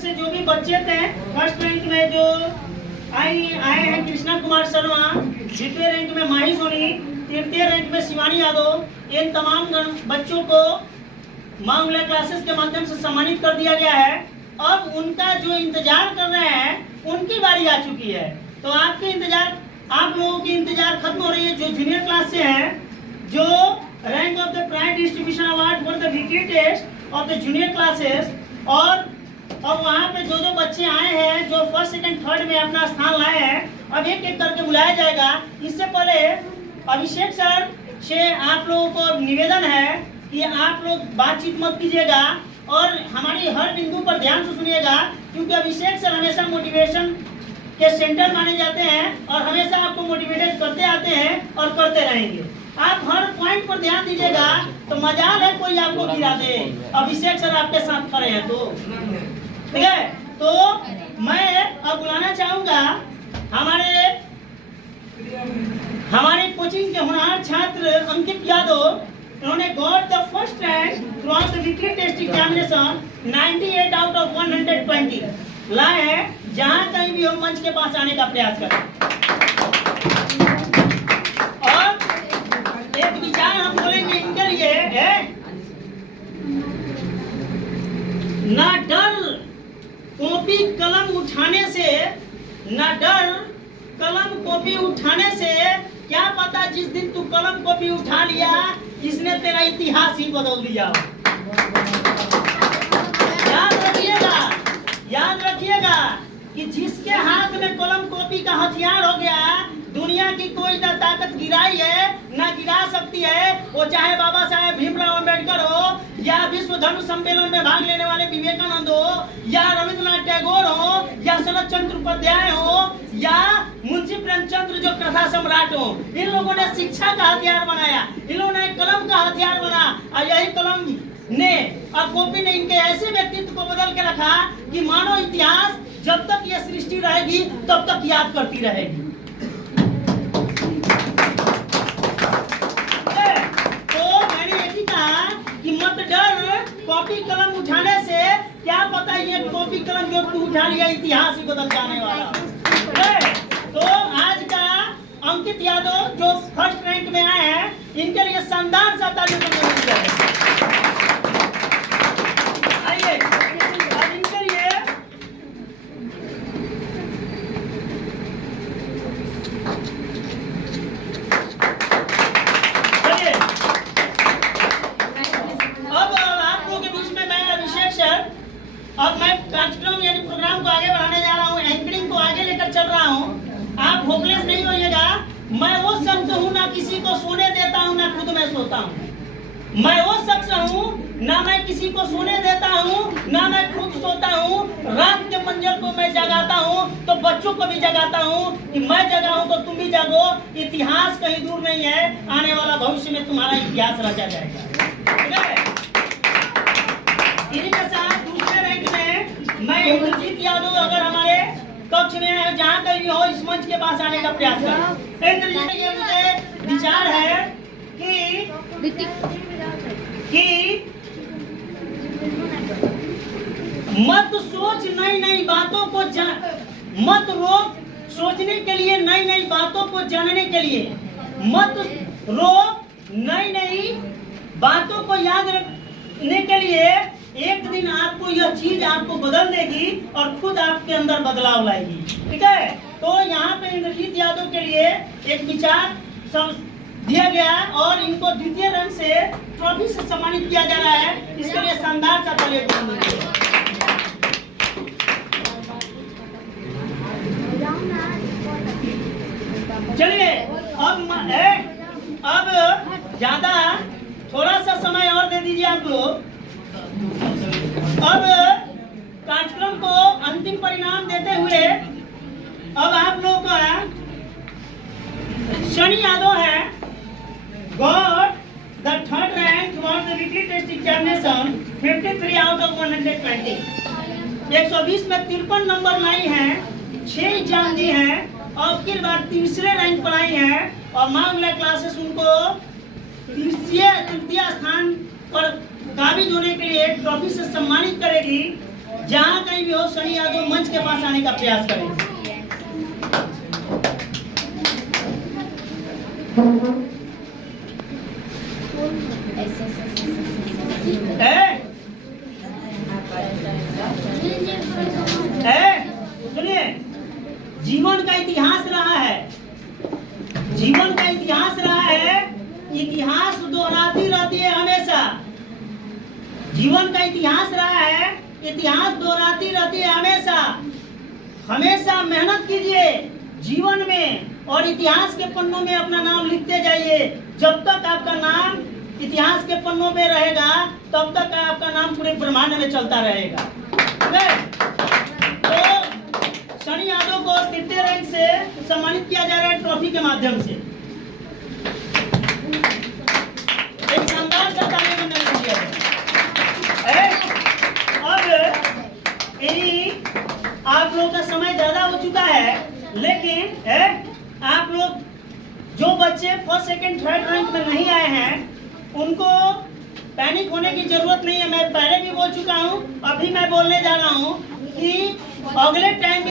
से जो भी बच्चे थे फर्स्ट रैंक में जो आए हैं कृष्णा कुमार शर्मा, द्वितीय रैंक में माही सोनी, तृतीय रैंक में शिवानी यादव, इन तमाम बच्चों को माँ उंगलियां क्लासेस के माध्यम से सम्मानित कर दिया गया है। अब उनका जो इंतजार कर रहे हैं उनकी बारी आ चुकी है। तो आप लोगों की इंतजार खत्म हो रही है। जो जूनियर क्लास से हैं, जो rank of the prize distribution award for the weekly test of the junior classes, और वहाँ पे जो जो बच्चे आए हैं जो फर्स्ट सेकंड थर्ड में अपना स्थान लाए हैं, अब एक एक करके बुलाया जाएगा। इससे पहले अभिषेक सर से आप लोगों को निवेदन है कि आप लोग बातचीत मत कीजिएगा और हमारी हर बिंदु पर ध्यान से सुनिएगा, क्योंकि अभिषेक सर हमेशा मोटिवेशन के सेंटर माने जाते हैं और हमेशा आपको मोटिवेटेड करते आते हैं और करते रहेंगे। आप हर पॉइंट पर ध्यान दीजिएगा, तो मजाल है कोई आपको गिरा दे। अभिषेक सर आपके साथ खड़े हैं तो ठीक है। तो मैं अब बुलाना चाहूंगा हमारे कोचिंग के होनहार छात्र अंकित यादव। उन्होंने got the first rank throughout the weekly test examination 98 out of 120 लाए हैं। जहां कहीं भी हो मंच के पास आने का प्रयास करें। और एक विचार हम बोलेंगे इनके लिए है, ना डर कॉपी कलम उठाने से, ना डर कलम कॉपी उठाने से, क्या पता जिस दिन तू कलम कॉपी उठा लिया इसने तेरा इतिहास ही बदल दिया। याद रखिएगा कि जिसके हाथ में कलम कॉपी का हथियार हो गया, दुनिया की कोई ना ताकत गिराई है ना गिरा सकती है। वो चाहे बाबा साहेब भीमराव अंबेडकर हो, या विश्व धर्म सम्मेलन में भाग लेने वाले विवेकानंद हो, या रविंद्रनाथ टैगोर हो, या शरद चंद्र उपाध्याय हो, या मुंशी प्रेमचंद्र जो कथा सम्राट हो। इन लोगों ने शिक्षा का हथियार बनाया, इन लोगों ने कलम का हथियार बना, और यही कलम ने और कॉपी ने इनके ऐसे व्यक्तित्व को बदल के रखा कि मानव इतिहास जब तक ये सृष्टि रहेगी तब तक याद करती रहेगी। तो मैंने यही कहा कि मत डर कॉपी कलम उठाने से, क्या पता ये कॉपी कलम जो तू उठा लिया इतिहास ही बदल जाने वाला। तो आज का अंकित यादव जो फर्स्ट रैंक में आए हैं, इनके लिए शानदार सा तालियों का आइए। अब इनके लिए अब आप लोगों के बीच में मैं अभिषेक सर, अब मैं कार्यक्रम यानी प्रोग्राम को आगे बढ़ाने जा रहा हूँ, एंकरिंग को आगे लेकर चल रहा हूँ। आप होपलेस नहीं होइएगा। मैं वो शख्स हूँ ना किसी को सोने देता हूँ ना खुद मैं सोता हूँ। मैं वो शख्स हूँ ना मैं किसी को सोने देता हूँ ना मैं खुद सोता हूँ। रात के मंजर को मैं जगाता हूँ तो बच्चों को भी जगाता हूँ कि मैं जगा हूँ तो तुम भी जगो। इतिहास कहीं दूर नहीं है, आने वाला भविष्य में तुम्हारा इतिहास रचा जाएगा। इन्हीं के साथ दूसरे रैंक में मैं इंद्रजीत यादव, अगर हमारे कक्ष में है जहाँ कहीं हो इस मंच के पास आने का प्रयास करें। इंद्रजीत, ये मुझे विचार है कि मत सोच नई नई बातों को मत रोक सोचने के लिए, नई नई बातों को जानने के लिए मत रोक, नई नई बातों को याद रखने के लिए। एक दिन आपको यह चीज आपको बदल देगी और खुद आपके अंदर बदलाव लाएगी। ठीक है। तो यहाँ पे इंद्रजीत यादव के लिए एक विचार दिया गया और इनको द्वितीय रैंक से ट्रॉफी से सम्मानित किया जा रहा है। इसके लिए शानदार सा तालियां बजाइए। चलिए अब ज्यादा थोड़ा सा समय और दे दीजिए आप लोग। अब कार्यक्रम को अंतिम परिणाम देते हुए अब आप लोग का शनि यादव है, got the third rank throughout the weekly test examination 53 out of 120। 120 में 53 नंबर लाई हैं, 6 एग्जाम दी हैं और फिर बार तीसरे रैंक पर आई हैं और माँ उंगलियां क्लासेस उनको तृतीय स्थान पर काबिज होने के लिए ट्रॉफी से सम्मानित करेगी। जहां कहीं भी हो सनी यादव मंच के पास आने का प्रयास करें। सुनिए, जीवन का इतिहास रहा है, जीवन का इतिहास रहा है, इतिहास दोहराती रहती है हमेशा। जीवन का इतिहास रहा है, इतिहास दोहराती रहती है हमेशा। हमेशा मेहनत कीजिए जीवन में और इतिहास के पन्नों में अपना नाम लिखते जाइए। जब तक आपका नाम इतिहास के पन्नों में रहेगा तब तक आपका नाम पूरे ब्रह्मांड में चलता रहेगा। तो सनी यादव को तृतीय रैंक से सम्मानित किया जा रहा है ट्रॉफी के माध्यम से। एक शानदार सा ताली बजाना दिया है। अब आप लोगों का समय ज्यादा हो चुका है, लेकिन आप लोग जो बच्चे फर्स्ट सेकंड थर्ड रैंक में नहीं आए हैं उनको पैनिक होने की जरूरत नहीं है। मैं पहले भी बोल चुका हूं, अभी मैं बोलने जा रहा हूं कि अगले टाइम